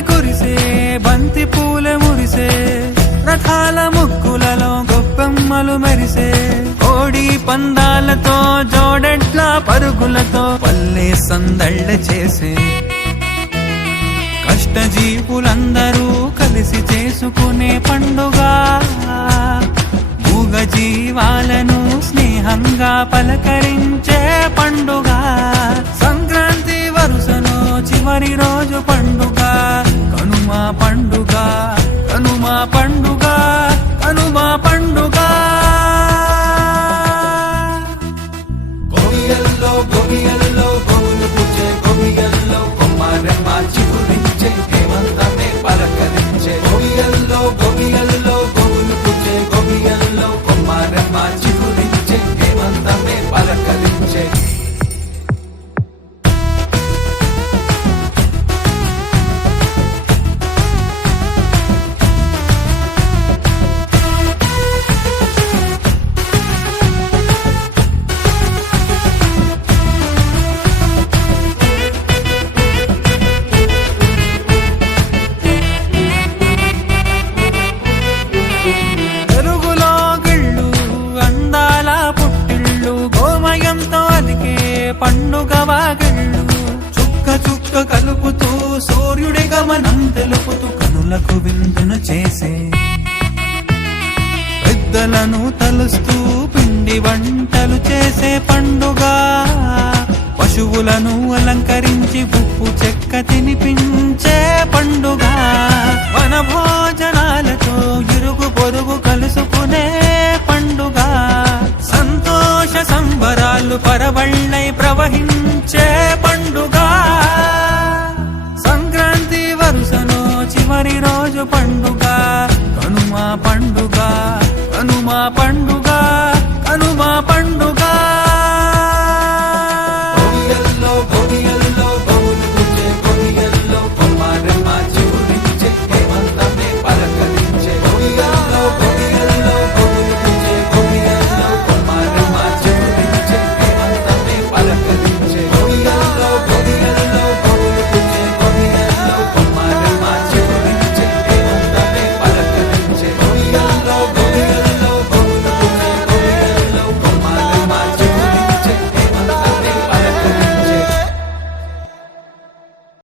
కురిసే బంతి పూల మురిసే రథాల ముక్కులలో గొప్పెమ్మలు మెరిసే. కోడి పందాలతో జోడెట్ల పరుగులతో పల్లె సందళ్ళ చేసే. కష్టజీవులందరూ కలిసి చేసుకునే పండుగ. మూగ జీవాలను స్నేహంగా పలకరించే పండుగ. సంక్రాంతి వరుసను చివరి రోజు పండుగ. గోమయంతో అలికే పండుగ వాగళ్ళు. చుక్క చుక్క కలుపుతూ సూర్యుడి గమనం తెలుపుతూ కనులకు విందును చేసే. పెద్దలను తలుస్తూ పిండి వంటలు చేసే పండుగ. పశువులను అలంకరించి ఉప్పు చెక్క తినిపించే పండుగ. వనభో సంబరాలు పరవళ్ళై ప్రవహించే పండుగ. సంక్రాంతి వరుసలో చివరి రోజు పండుగ. కనుమ పండుగ కనుమ పండుగ.